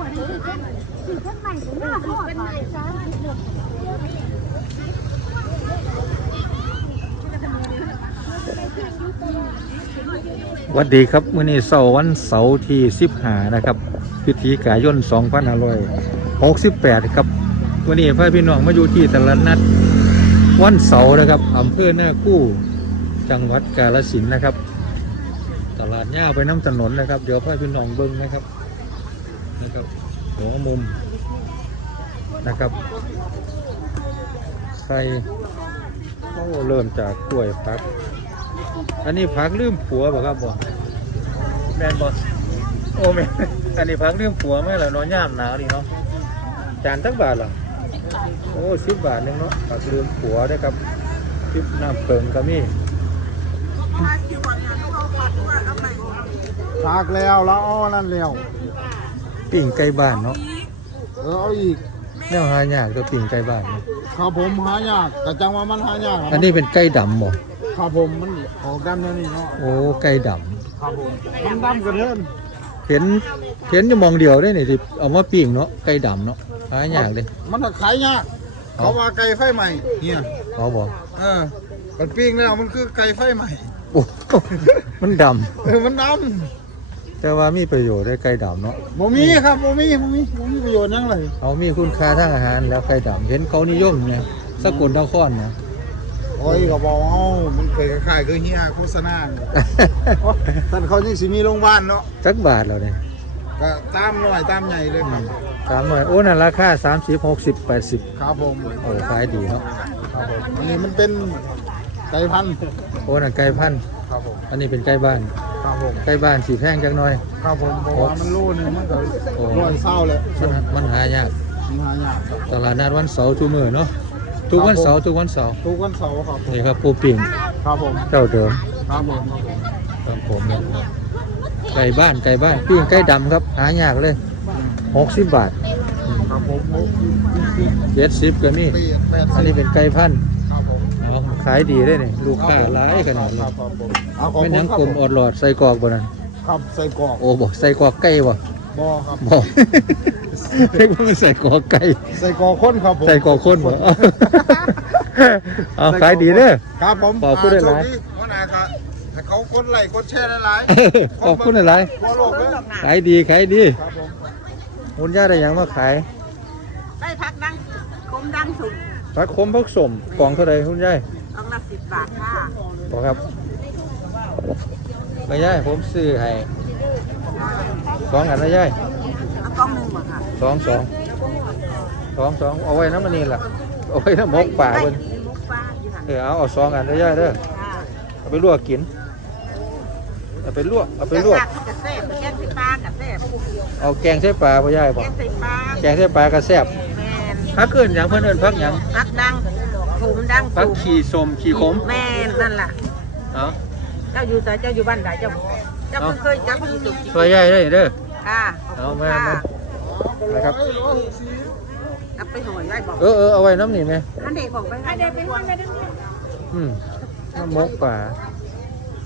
สวัสดีครับมื้อนี้เสาร์วันเสาร์ที่15นะครับพฤศจิกายน2568ครับวันนี้พ่อพี่น้องมาอยู่ที่ตลาดนัดวันเสาร์นะครับอำเภอหน้าคู่จังหวัดกาฬสินธุ์นะครับ ตลาดย่าไปน้ำถนนนะครับ เดี๋ยวพ่อพี่น้องเบิ้งนะครับ นะครับหัวมุมนะครับใส่โอ้เริ่มจากกล้วยพัก อันนี้พักลืมผัวบ่ครับบ่แมนบ่โอ้แม่นอันนี้พักลืมผัวไหมล่ะเนาะย่ามหนาวนี่เนาะจานตักบาทเหรอโอ้สิบบาทหนึงเนาะพักลืมผัวได้อครับสิบน้ำเปิงก็มีฝากแล้วแล้วอ้อนั่นแล้ว ปิ่งไก่บ้านเนาะเออเอาอีกแนวหายากตัวปิ่งไก่บ้านเนี่ยครับผมหายากแต่จังว่ามันหายากอันนี้เป็นไก่ดำบ่ครับผมมันออกดำแล้วนี่เนาะโอ้ไก่ดครับผมมันดำกระเทินำเห็นเห็นอยู่มองเดียวได้นี่ที่เอามาปิ่งเนาะไก่ดำเนาะหายากเลยมันก็ขายยากเขาว่าไก่ไฟใหม่เนี่ยเขาบอกเออมันปิ้งแล้วมันคือไก่ไฟใหม่โอ้มันดเออมันดำ แต่ว่ามีประโยชน์ได้ไก่ดำเนาะำบ่มีครับบ่มีบ่มีบ่มีประโยชน์หยังเลยเขามีคุณค่าทางอาหารแล้วไก่ดำเห็นเขานิยมเนี่ยสกุลนครเนี่ยโอ้ยก็บอกเอ้ามันเคยคล้ายๆคือเฮียโฆษณาเนี่ยโอ้ท่านเขายังสิมีโรงพยาบาลเนาะจักบาทแล้วเนี่ยก็ตามหน่อยตามใหญ่เลยครับสามหน่อยโอ้นั่นราคาสามสิบหกสิบแปดสิบครับผมโอ้ขายดีเนาะครับผมอันนี้มันเป็นไก่พันธุ์โอ้นั่นไก่พันธุ์ ครับผมอันนี้เป็นไก่บ้านครับผมไก่บ้านสีแพงจักหน่อย ครับผมเพราะว่ามันรู้นี่มันก็โอ้ร้อยเศร้าเลยมันมันหายากมันหายากครับตลาดนัดวันเสาร์ทุกมื้อเนาะทุกวันเสาร์ทุกวันเสาร์ทุกวันเสาร์ครับผมนี่ครับปูปิ่งครับผมเจ้าเดิมครับผมครับผมครับผมเนี่ยไก่บ้านไก่บ้านปิ้งไก่ดำครับ หายากเลยหกสิบบาทครับผมเจ็ดสิบก็มีปีแปดอันสินี้บเป็นไก่พันธุ์ครับผมอ๋อขายดีได้เนี่ยลูกค้าหลายขนาดคเลรัยบครับผมเอาขอบไม่คุนัณงครับกลมอดหลอดใส่กรอกบ่นั่นครับใส่กรอกโอ้บ่ใส่กรอกไก่บ่บ่ครับ บ่ เรียกว่ามันใส่กรอกไก่ใส่กรอกข้นครับผมใส่กรอกคนบ่เอาขายดีเด้อ ครับผมขอบคุณหลายๆ ช่วงนี้หัวหน้าก็ให้เขากดไลค์กดแชร์หลายขอบคุณหลายๆทั่วโลกเลยๆขายดีขายดีครับผมคุณย่าได้หยังมาขายได้พักดังกลมดังสุดผักขมผักสมกล่องเท่าไหร่คุณย่าย ต้องละสิบบาทค่ะบอกครับไม่ย่ายผมซื้อให้สองอันนะย่ายเอากล้องหนึ่งบ่ค่ะสองสองสองสองเอาไว้น้ำมันนี่แหละเอาไว้น้ำหมกป่าเพิ่นได้มุกฟ้าอยู่หันเออเอาเอาสองอันนะย่ายเด้อค่ะเอาไปลวกกินเอาไปลวกเอาไปลวกกกระแซ่บแกงใส่ปลากระแซ่บเอาแกงใส่ปลาพ่อย่ายแกบอกงใส่ปลาแกงใส่ปลากระแซ่บแมน พักเกินหยังเพิ่นเอิ้นพักหยังพักดังขมดังพักสุกขี่สมขี่ขมแมนนั่นล่ะเอาเจ้าอยู่แต่เจ้าอยู่บ้านใดเจ้าเจ้าเพิ่งเคยจับขี่สุกช่วยย่ายได้เด้อค่ะขอบเอาคุณมาค่ะมานะครับเอาไปหอยไว้บอกเออเออเอาไว้น้ำนี่ไหมอันเด็กบอกไปอันเด็กเป็นวันไปดึงอืมน้ำหมกป่า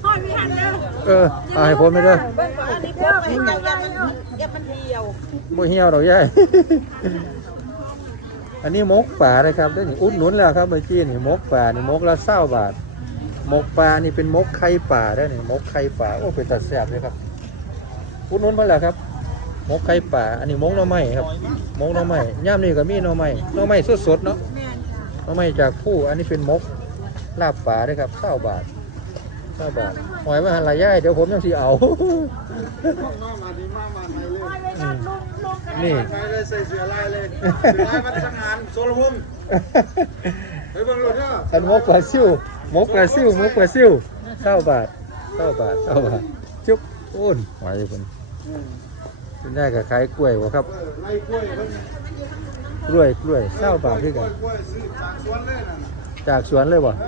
พ่อมีหันเด้อเออเอาให้ผมไปเด้อเบิ่งก่อนอันนี้เด้อให้เจ้าอย่ามันอย่ามันเดียวบ่เหี่ยวดอกย่าย อันนี้มกป่าเลยครับได้นี่อุดหนุนแล้วครับเมื่อกี้นี่มกป่านี่มกละเศร้าบาทมกป่านี่เป็นมกไข่ป่าได้นี่มกไข่ป่าโอ้เป็นตัดแซ่บเลยครับอุดหนุนมาแล้วครับมกไข่ป่า อันนี้มกหน่อไม้ครับมกหน่อไม้ย่ามนี่ก็มีหน่อไม้หน่อไม้สดๆเนาะนค่ะหน่อไม้จากผู้อันนี้เป็นมกลาบป่าด้วยครับเศร้าบาทเศร้าบาทหอยมาหันลายย่ายเดี๋ยวผมยังสิเอา น้องมาดีมากมาไหนเลยอืมนี่ ไปเลยใส่เสื้อลายเลยเสื้อลายมาทำงานโซลพุ่มไปเบิ่งรถเด้ออันมกปลาซิวมกปลาซิวมกปลาซิวเก้าบาทเก้าบาทเก้าบาทจุ๊บโอ้นหอยคนคุณได้กับขายกล้วยวะครับเออไล่กล้วยเพิ่นกล้วยกล้วยเก้าบาทด้วยกล้กัวนยกล้วยซื้อจากสวนเลยน่ะจากสวนเลยวะเอ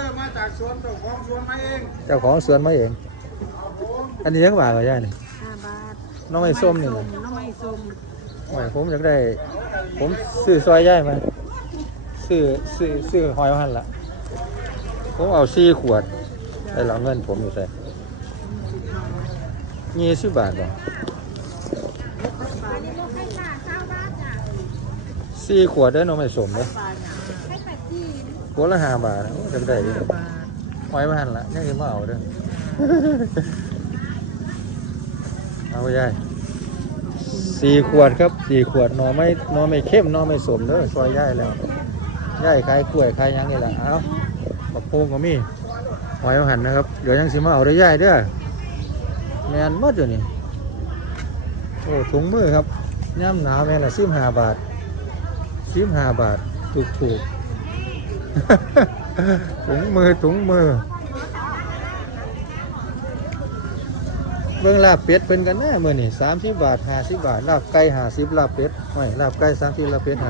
อมาจากสวนเจ้าของสวนมาเองเจ้าของสวนมาเอง ครับผมอันนี้ยังบาทเหรอย่านี่ห้าบาท น้องไม้ส้มนี่นะน้องไม้ส้มหอยผมอยากได้ ผมซื้อซอยย่ายมาซื้อซื้อซื้อหอยหันละผมเอาสี่ขวดได้หลังเงินผมอยู่ใส่ยี่สิบบาทบ่สี่ขวดเด้อน้องไม่สมเด้อขวดละห้าบาทนะโอ้จะได้ดีหอยมาหันละนี่คือมาเอาเด้อ เอาไปยายสี่ขวดครับสี่ขวดนอไม่นอไม่เข้มนอไม่สมเด้อซอยย่ายแล้วย่ายขายกล้วยขายยังนี่แหละเอาบักโพงก็มีหอยมาหันนะครับเดี๋ยวยังสิมาเอาได้อย่เด้อแมนมดอยู่นี่โอ้ถุงมือครับย่ำหนาวแม่นละซิมห้าบาทซิมห้าบาทถูกถูกถุงมือถุงมือ เบิ่งลาบเป็ดเป็นกันแน่มื้อนี่30บาท50บาทลาบไก่50ลาบเป็ดไม่ลาบไก่30ลาบเป็ด50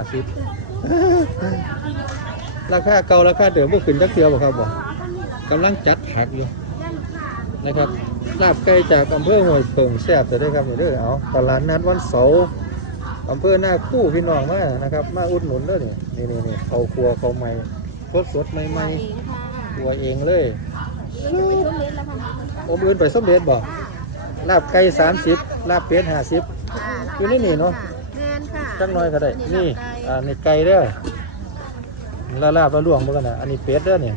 ราคาเก่าราคาเดิมบ่ขึ้นจักเทื่อบ่ครับบ่กำลังจัดหักอยู่นะครับลาบไก่จากอำเภอห้วยเพิงแซ่บจะได้ครับนี่เด้อเอาตลาดนัดวันเสาร์อำเภอหน้าคู่พี่น้องมานะครับ มาอุดหนุนเด้อนี่นี่นี่ๆๆเขาครัวเขาใหม่สดสดๆใหม่ๆตัวเองเลยอมอื่นไปสมเด็จบ่ ลาบไก่สามสิบลาบเป็ดห้าสิบอยู่ในนี่เนาะแม่นค่ะจักหน้อยก็ได้ นี่อ่านี่ไก่เด้อลาลาบละล่วงบ่กันนะอันนี้เป็ดเด้อเนี่ย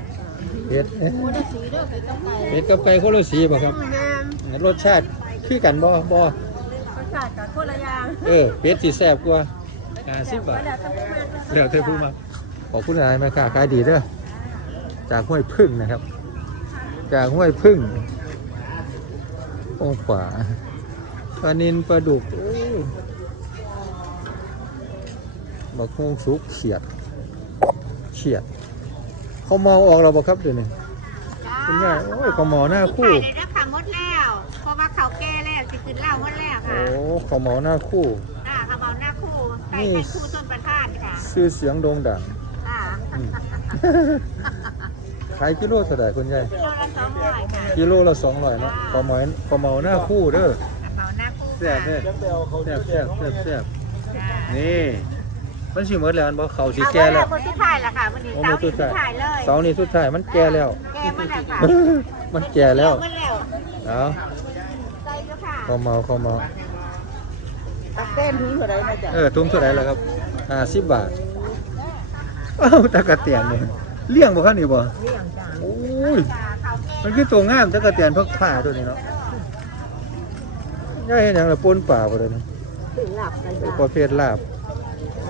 เป็ดเป็ดกับไก่คนละสีบ่ครับ แม่นรสชาติคือกันบ่บ่รสชาติกับคนละอย่างเออเป็ดสิแซ่บกว่าห้าสิบบาท แล้วแต่ผู้มากแล้วเธอพูดมา ขอบคุณหลายแม่ค้าขายดีเด้อจากห้วยพึ่งนะครับ จากห้วยพึ่ง โอ้ขวาปลานินปลาดุกโอ้ยบักฮวงสุกเฉียด เฉียด เขาเมาออกเราบ่ครับเดี๋ยวนี้คุณยายโอ้ยเขาเมาหน้าคู่ขายได้แล้วค่ะหมดแล้วเพราะว่าเขาแก่แล้วสิขึ้นเหล้าหมดแล้วโอ้ค่ะเขาเมาหน้าคู่อ่าเขาบอกหน้าคู่ใส่นี่เป็นคู่ต้นประทานค่ะชื่อเสียงโด่งดังอ่าอืม ขายกิโลเท่าไหร่คุณยายกิโลละสองร้อยค่ะกิโลละสองร้อยเนาะขอหมอยขอเมาหน้าคู่เด้อกระเป๋าหน้าคู่แซ่บเด้อแซ่บแซ่บแซ่บแซ่บนี่มันสิหมดแล้วอันบ่เขาสิเอาแก่แล้แล้ววคนที่ถ่ายละค่ะวันนี้โอ้เสามื้อร์สุนี้ดท้ายถ่ายเลยเสาร์นี้สุดท้ายมันแก่แล้วแก่หมดแล้วค่ะมันแก่แล้วหมดแล้วเอาใส่แล้วค่ะขอเมาขอเมาตักเต้นทิ้งเท่าไรนะจ๊ะเออทุ่มเท่าไหร่แล้วครับ50บาทเอ้าตะกะเตียนนี่ เลี้ยงบ่ครับนี่บ่เรื่องจ้าโอ้ยเขาแก่มันคือตัวงามตะกะเตียนพักผ้าตัวนี้เนาะย่าเห็นหยังละปนป่าบ่เด้อนี่ถึงหลับเลยจ้าประเภทลาบ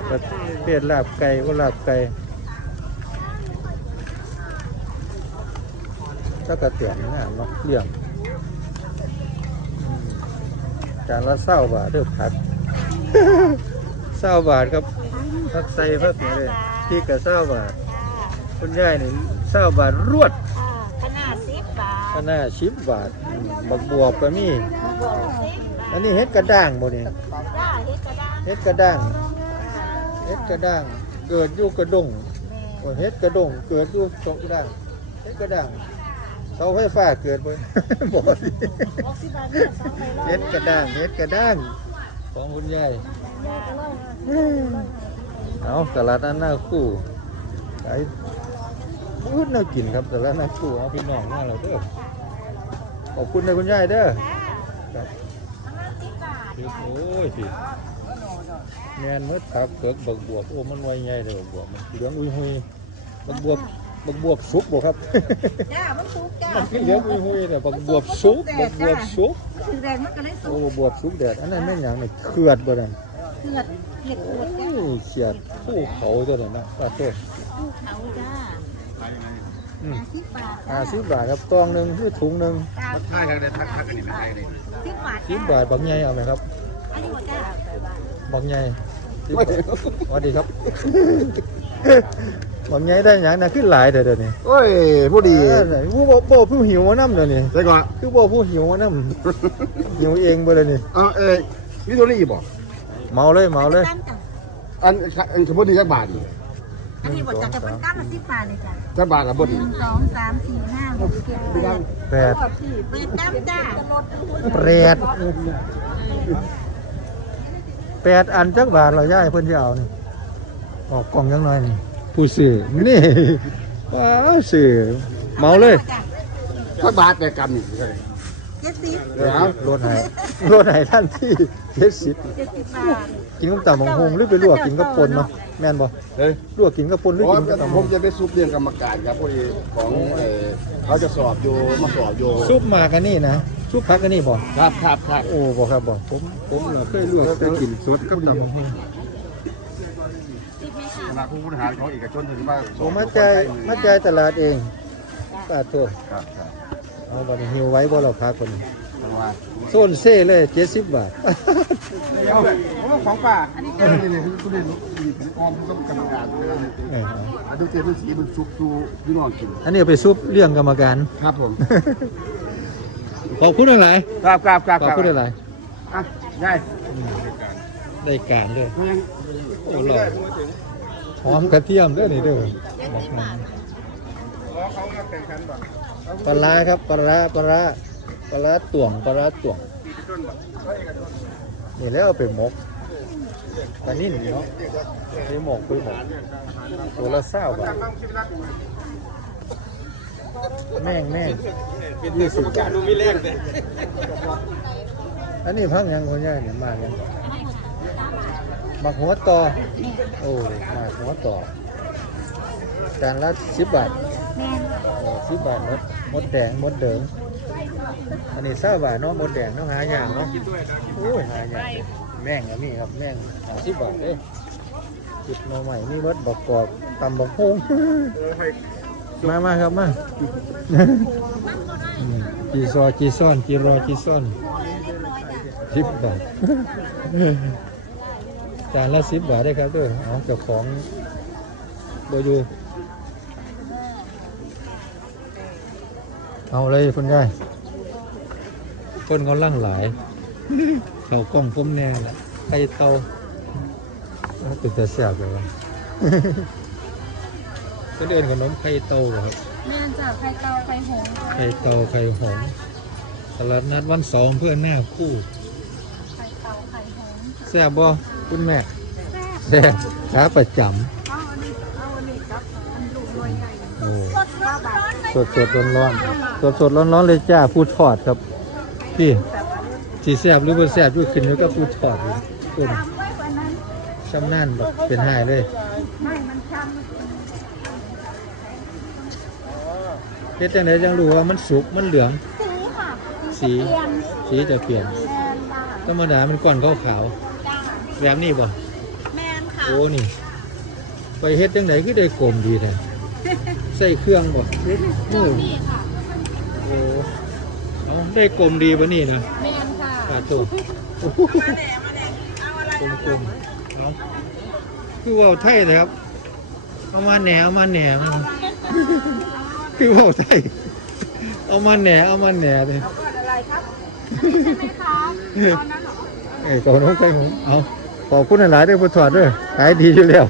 ประเภทลาบไก่ก็ลาบไก่ตะกะเตียนนี่นะเนาะเลี้ยงอืมจานละเศร้าบาทเด้อผักเศร้าบาทครับผักใส่ผักนี่เลยที่กะเศร้าบาท คุณยายนี่เศร้าบาทรวดอ่าขนาดสิบบาทขนาดชิบบาทอืมบักบวบก็มีสิบบาทอันนี้เฮ็ดกระด้างบ่นี่จ้าเฮ็ดกระด้างเฮ็ดกระด้างเฮ็ดกระด้าง เกิดอยู่กระดงโอ้เฮ็ดกระดง เกิดอยู่ตกกระด้างเฮ็ดกระด้างเสาไฟฟ้าเกิดบ่ บ่สิเฮ็ดกระด้างเฮ็ดกระด้างของคุณยายเอาตลาดนัดหน้าคู่ขาย พูดน่ากินครับตลาดหน้าคู่เอาพี่น้องมาแล้วเด้อขอบคุณนะคุณยายเด้อครับโอ้ยพี่แมนเมื่อตับเกิดบักบวบโอ้มันไวใหญ่เลยบักบวบมันเหลืองอุ้ยหุยบักบวบบักบวบสุกบ่ครับจ้ามันสุกจ้ามันคือเหลืองอุ้ยหุยเนี่ยบักบวบสุกบักบวบสุกถึงแดงมันก็เลยสุโอ้กบักบวบสุกแดดอันนั้นแม่นหยังนี่เขือดบ่นั่นเลือดเลือดโอ้ปวดจ้ายเขียดภูเขาตัวนั้นนะปลาโตเขาจ้า อืมสิบบาทห้าสิบบาทครับตองหนึงคือถุงหนึงทักทายทางใดทักทักกันนี่นะไทยเลยสิบบาทสิบบาทบักใหญ่เอาไหมครับอันนี้หมดจ้าบักใหญ่10บาทสวัสดีครับบักใหญ่ได้หยังนะขึ้นหลายเด้อเดี๋ยวนี้โอ้ยผู้ดีเออไหนผู้บ่บ่ผู้หิวมานํเดี๋ยวนี้ใส่ก่อนคือบ่ผู้หิวมานํหิวเองเบ่เลยนี่อ่าเอ้ยมีตัวนี้อีกบ่เมาเลยเมาเลยตั้งจ้ะอันอันสมมุตินี่จักบาทนี่ อันนี้หมดจ้ะจะเป็นก้านละสิบบาทเลยจ้ะจักบาทละบ่หนี่นึ่งสองสามสี่ห้าหกเจ็ดแปดแปดเปิดน้ำจ้าแปดแปดอันจักบาทเราย่ายเพิ่นสิเอานี่ออกกล่องจังหน่อยนี่ผู้ซื้อนี่ว้าซื้อเมาเลยจักบาทแต่กำนี่เจ็ดสิบเดี๋ยวรถให้รถให้ท่านที่70เจ็ดสิบบาทกินกับตำบักหุ่งหรือไปลวกกินกับปนเนาะเแม่นบ่เฮ้ยลวกกินกับปนหรือโอ้กินกับผตำมบักจะไปซุปเรื่องกรรมการครับพอดีของเอ่อเขาจะสอบอยู่มาสอบอยู่ซุปหมากอันนี้นะซุปผักอันนี้บ่ครับครับครับโอ้บ่ครับบ่ผมผมน่ะเคยลวกเคยกินสดกับตำบักหุ่งคณะผู้บริหารของเอกชนถึงมาผมมาจ่ายมาจ่ายตลาดเองตาตัวครับครับ เอาบัดนี้หิวไว้บ่เราพักคนนี้ทำมาโซนเซ่เลย70บาทเอาของป่าอันนี้นี่นี่คือคุณนี่นี่เป็นออมต้องกรรมการเวลาเนี่ยเอออะดูเจ็ดดูสีมันซุปดูพี่น้องกินอันนี้เอาไปซุปเรื่องกรรมการครับผมขอบคุณอะไรครับครับครับขอบคุณอะไรอะได้ได้การด้วยมันยังโอ้หล่อหอมกระเทียมด้วยนี่เด้อบอกหน่อยเขามาแข่งขันบ่ ปลาร้าครับปลาร้าปลาร้าปลาร้าต่วงปลาร้าต่วงนี่แล้วเอาไปหมกปลานิ่นเนาะไปหมกไปหมกตัวละเศร้าบาทแม่งแม่งยี่สิบบาทดูมีแรงเลยอันนี้พักยังคนใหญ่เนี่ยมายังหมักหัวต่อโอ้หมักหัวต่อจานละสิบบาทแม่นสิบบาทมด มดแดงมดเดิมอันนี้เศร้าบาเนาะมดแดงเนาะหาอย่างเนาะโอ้ยหาอย่างแม่งก็มีครับแม่งหาสิบบาทเด้จุดหน่อใหม่มีเบิดบอกกรอบตำบอกฮงมามาครับมาจีซอจีซ่อนจีรอจีซ่อนสิบบาทจานละสิบบาทได้ครับด้วยเอาเจ้าของโบยู เอาเลยคุณยายคนเขาล่างหลายเขากล้องผมแน่ละไข่เตาเอาติดแต่แสบเลยวะก็เดินขนมไข่เตาเหรอครับแม่นจ้ะไข่เตาไข่หงส์ไข่เตาไข่หอมตลาดนัดวันสองเพื่อนหน้าคู่ไข่เตาไข่หงส์แซ่บบ่คุณแม่แซ่บแซ่บขาประจเอาอันนี้เอาอันนี้กับอันลูกรวยใหญ่ำโอ้สดร้อนร้อนเลยสดสดร้อนร้อน สดสดร้อนร้อนๆเลยจ้าผู้ทอดครับพี่สีแซ่บหรือบ่แซ่บอยู่ขึ้นอยู่กับผู้ทอดอยู่คุณทำไว้วันนั้นชำนาญแบบเป็นหายเลยไม่มันช้เฮ็ดจังไดจังรู้ว่ามันสุกมันเหลืองำสีค่ะสีเปลี่ยนสีจะเปลี่ยนแมนจ้ะธรรมดามันก้อนขาวจ้าๆแบบนี้บ่แมนค่ะโอ้นี่ ไปเฮ็ดจังไดคือได้กลมดีแท้ใส่เครื่องบ่เฮ็ดมือนี่ค่ะ โอ้เอาได้กลมดีปะนี่นะแมนค่ะขาตัวกลมกลมๆเอาคือเว่าไทยนะครับเอามาแหนเอามาแหนมันคือเว่าไทยเอามาแหนเอามาแหนเลยอะไรครับใช่ไหมคะตอนนั้นเหรอเอ้ยขอบน้องไก่ผมเอาขอบคุณหลายๆด้วยผู้ถอดด้วยขายดีอยู่แล้ว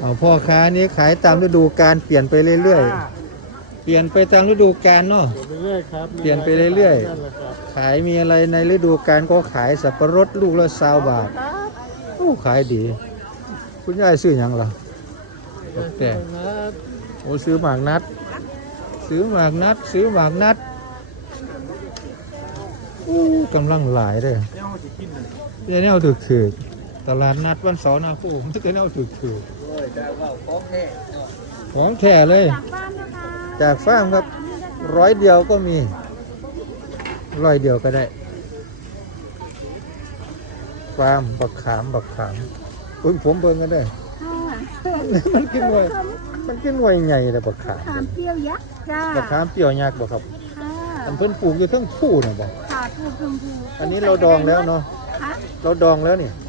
เอาพ่อค้านี้ขายตามฤดูกาลเปลี่ยนไปเรื่อยๆ เปลี่ยนไปตามฤดูกาลเนาะ เปลี่ยนไปเรื่อยๆขายมีอะไรในฤดูกาลก็ขายสับปะรดลูกละสาวบาทโอ้ขายดี คุณยายซื้อหยังล่ะแต่โอ้ซื้อหมากนัด ซื้อหมากนัด ซื้อหมากนัดอู้กำลังหลายเลยเดี๋ยวนี้เอาถือถือตลาดนัดวันเสาร์หนาคู่ผมจะเอาถือถือของแท้เลย จากบ้านนะคะ จากฟาร์มครับร้อยเดียวก็มีร้อยเดียวก็ได้ฟาร์มบักขามบักขามอุ้ยผมเบิ่งกันได้ค่ะมันกินหน่วยมันกินหน่วยใหญ่เลยบักขามขามเปรี้ยวยักษ์จ้าบักขามเปรี้ยวยักษ์บ่ครับค่ะอันเพิ่นปลูกอยู่ทั้งผู้น่ะบ่ขาทูชมพูอันนี้เราดองแล้วเนาะค่ะเราดองแล้วนี่ด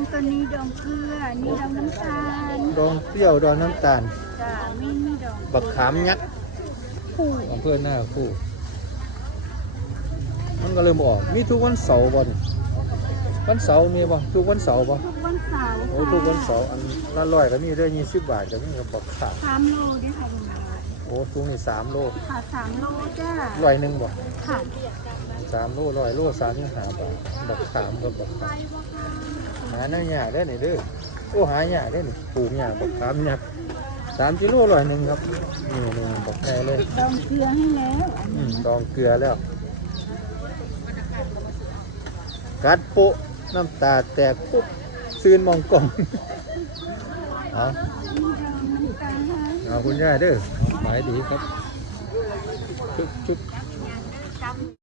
องตัวนี้ดองเกลือนี่ดองน้ำตาลดองเปรี้ยวดองน้ำตาลจ้าไม่มีดองบักขามยักษ์ผูของเพื่อนหน้าคู่ มันก็เริ่มออก มีทุกวันเสาร์บ่นี่วันเสาร์มีบ่ทุกวันเสาร์บ่ทุกวันเสาร์โอ้ทุกวันเสาร์อันละร้อยก็มีได้ยี่สิบบาทก็มีกับบักขามสามโลด้วยค่ะคุณแม่โโอ้สูงนี่สามโลค่ะสามโลจ้าลอยหนึ่งบ่ค่ะสามโลลอยโลสามยี่หาบาทบักขามกับบักขามหาหน้าหยาได้หนิเด้อโอ้หาหยาได้หนิปลูกหยาบักขามหยาสามกิโลร้อยหนึ่งครับนี่หนึ่งบอกได้เลยดองเกลือให้แล้วอืมดองเกลือแล้ว กัดโปะน้ำตาแตกปุ๊บซื้นมองกล่องเอาเอาคุณยายเด้อายดีครับชุบชุบ